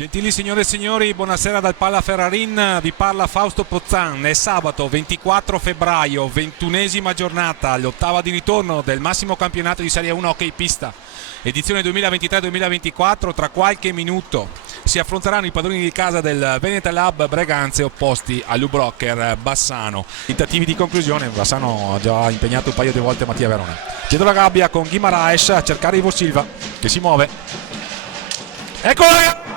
Gentili signore e signori, buonasera dal Palla Ferrarin, vi parla Fausto Pozzan. È sabato 24 febbraio, 21esima giornata, l'ottava di ritorno del massimo campionato di Serie 1 Hockey Pista, edizione 2023-2024. Tra qualche minuto si affronteranno i padroni di casa del Veneta Lab Breganze opposti all'U-Blocker Bassano. Tentativi di conclusione, Bassano ha già impegnato un paio di volte Mattia Verona. Dietro la gabbia con Guimaraes a cercare Ivo Silva che si muove. Eccola!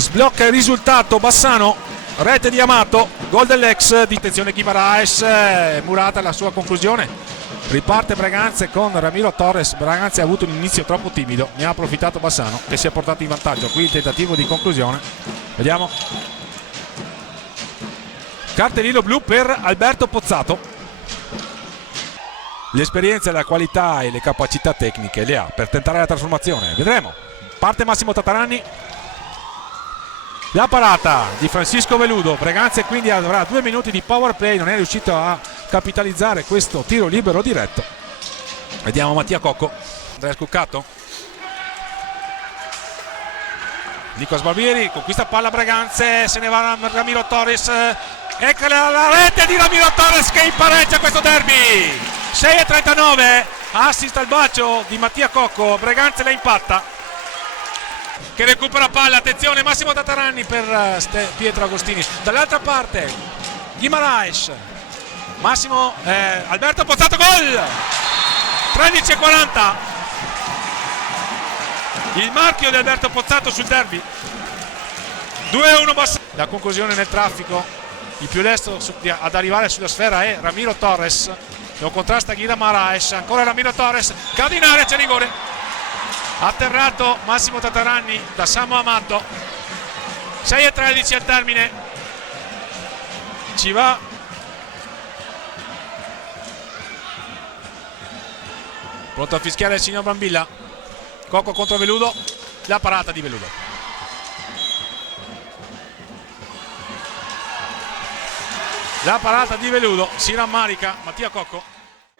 Sblocca il risultato Bassano, rete di Amato, gol dell'ex di attenzione Guimaraes, murata la sua conclusione. Riparte Breganze con Ramiro Torres. Breganze ha avuto un inizio troppo timido, ne ha approfittato Bassano che si è portato in vantaggio. Qui il tentativo di conclusione, vediamo. Cartellino blu per Alberto Pozzato. L'esperienza, la qualità e le capacità tecniche le ha per tentare la trasformazione, vedremo. Parte Massimo Tatarani. La parata di Francisco Veludo. Breganze quindi avrà 2 minuti di power play, non è riuscito a capitalizzare questo tiro libero diretto. Vediamo Mattia Cocco. Andrea Scuccato. Nico Sbarbieri conquista palla Breganze, se ne va Ramiro Torres. Ecco la rete di Ramiro Torres che impareggia questo derby. 6:39, assist al bacio di Mattia Cocco. Breganze la impatta, che recupera palla, attenzione Massimo Tatarani per Pietro Agostini. Dall'altra parte Guimaraes, Massimo Alberto Pozzato, gol! 13:40, il marchio di Alberto Pozzato sul derby. 2-1 Bassano. La conclusione nel traffico, il più lesto ad arrivare sulla sfera è Ramiro Torres, lo contrasta Guimaraes, ancora Ramiro Torres, cade in area, c'è rigore. Atterrato Massimo Tatarani da Samo Amato. 6:13 al termine. Ci va pronto a fischiare il signor Brambilla. Cocco contro Veludo, la parata di Veludo. La parata di Veludo, si rammarica Mattia Cocco.